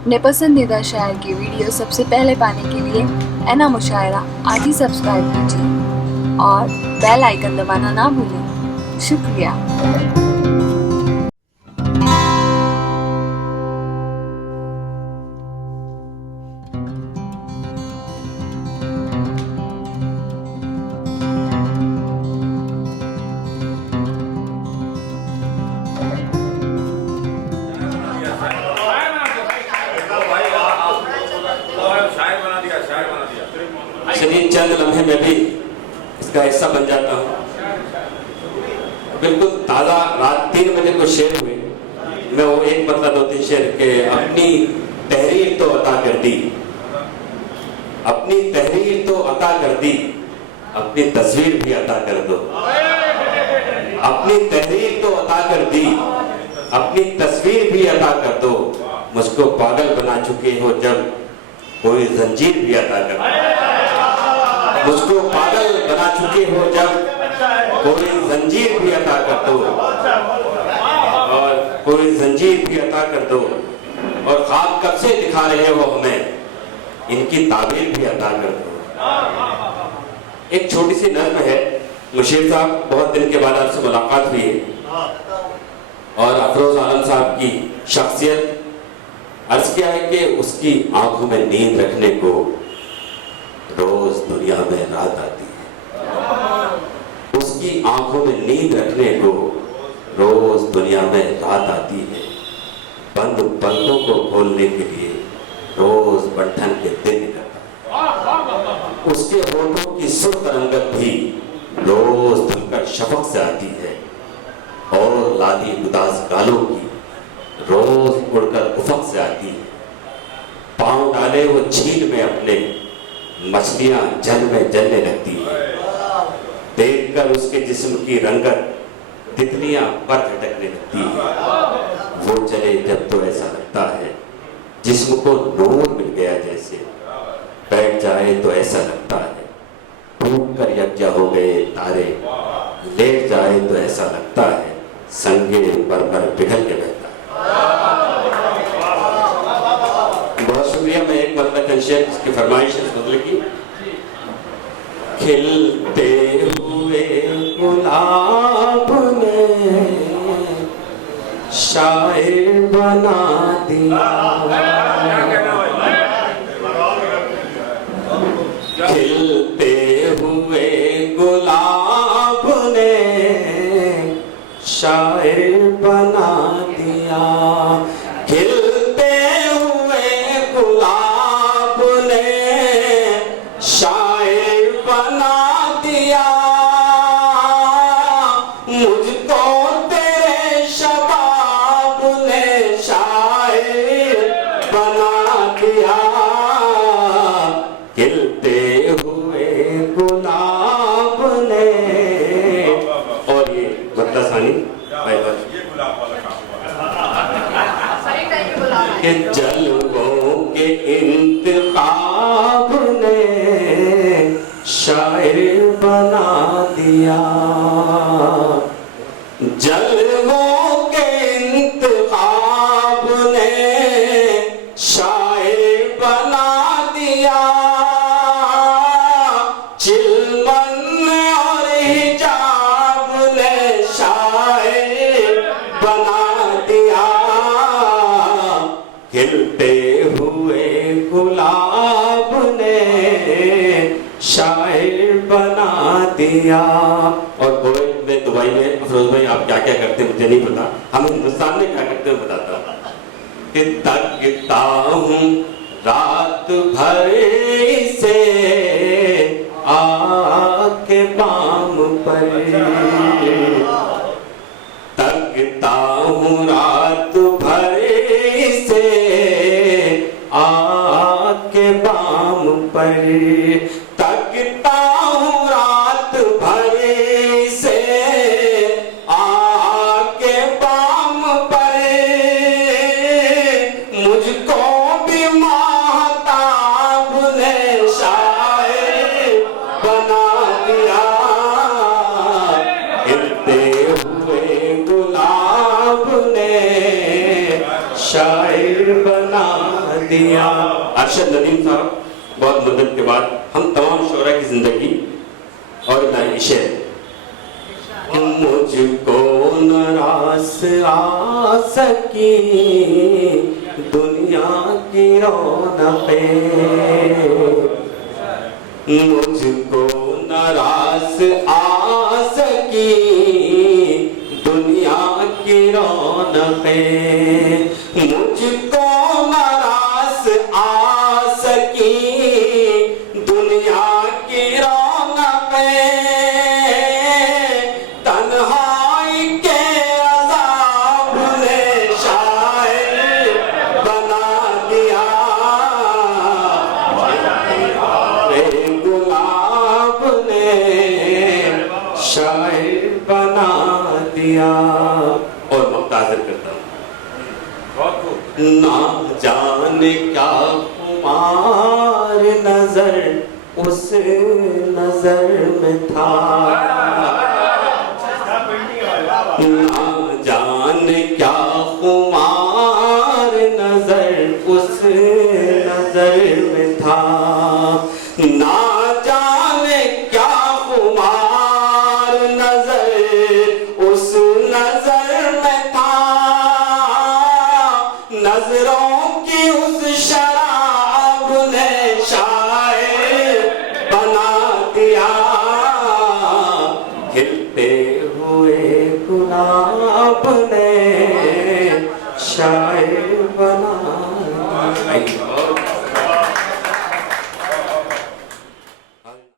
अपने पसंदीदा शायर की वीडियो सबसे पहले पाने के लिए एना मुशायरा आज ही सब्सक्राइब कीजिए और बेल आइकन दबाना ना भूलें। शुक्रिया। चलिए चंद लम्हे में भी इसका हिस्सा बन जाता हूँ। बिल्कुल ताज़ा रात 3 बजे को शेर हुए, मैं वो एक मतलब 2-3 शेर के अपनी तहरीर तो अता कर दी, अपनी तहरीर तो अता कर दी, अपनी तस्वीर भी अता कर दो। अपनी तहरीर तो अता कर दी, अपनी तस्वीर भी अता कर दो। मुझको पागल बना चुके हो जब कोई जंजीर भी अता कर दो। मुझको पागल बना चुके हो जब कोई जंजीर भी अता कर दो, और कोई जंजीर भी अता कर दो। और ख्वाब कब से दिखा रहे हो हमें, इनकी ताबीर भी अता कर दो। एक छोटी सी नज़्म है, मुशीर साहब बहुत दिन के बाद आपसे मुलाकात हुई है और अफरोज आलम साहब की शख्सियत अर्ज किया है कि उसकी आंखों में नींद रखने को रोज दुनिया में रात आती है। उसकी आंखों में नींद रखने को रोज दुनिया में रात आती है। बंद पलकों को खोलने के लिए रोज बंठन के दिन निकलता है। उसके होठों की सुर्ख रंगत भी रोज धुलकर शफक से आती है, और लाली उदास गालों की रोज उड़कर उफक से आती है। पांव डाले वो झील में अपने, मछलियां जल में जलने लगती है। देखकर उसके जिस्म की रंगत तितलियां पर झटकने लगती है। वो चले जब तो ऐसा लगता है जिस्म को नूर मिल गया जैसे, बैठ जाए तो ऐसा लगता है टूट कर यकजा हो गए तारे, लेट जाए तो ऐसा लगता है संगे बरबर पिघल के बहता। बहुत शुक्रिया। मैं एक मतलब शेर की फरमाइश की, खिलते हुए गुलाब ने शायर बना दिया, खिलते हुए गुलाब ने शायर बना दिया, खिलते हुए गुलाब ने शायर बना दिया। मुझको तेरे शबाब ने शायर बना दिया, खिलते हुए गुलाब ने। और ये बदला सानी के जलवों के इंतखाब ने शायर बना दिया, जलवों के इंतखाब ने शायर बना दिया। चिलमन और हिजाब ने शायर बना दिया, खिलते हुए गुलाब ने शायर बना दिया। और कोविड में दुबई में अफरोज भाई आप क्या क्या करते मुझे नहीं पता, हम हिंदुस्तान में क्या करते हैं बताता हूँ। कि तकता हूँ रात भर से आके बाम पर, तकता हूँ रात भर से आके बाम पर, तकता हूँ रात भर से आके बाम पर। मुझको भी महताब ने शायर बना दिया, दिया। अरशद नदीम साहब, बहुत मदद के बाद हम तमाम शोरा की जिंदगी और शेर। मुझको नाराज आ सकी दुनिया की रौनकें, मुझको नाराज आ सकी दुनिया की रौनकें, मुझको नाराज आ सकी दुनिया की रौनकें, तन्हाई के अज़ाब ने शायर बना दिया, गुलाब ने शायर बना दिया। और मुख्तासर करता हूँ। ना जाने क्या खुमार नजर उस नजर में था, ना जाने क्या खुमार नजर उस नजर में था, ना जाने क्या खुमार नजर उस नजर में था, नजरों की उस शराब ने शायर बना दिया, खिलते हुए गुलाब ने शायर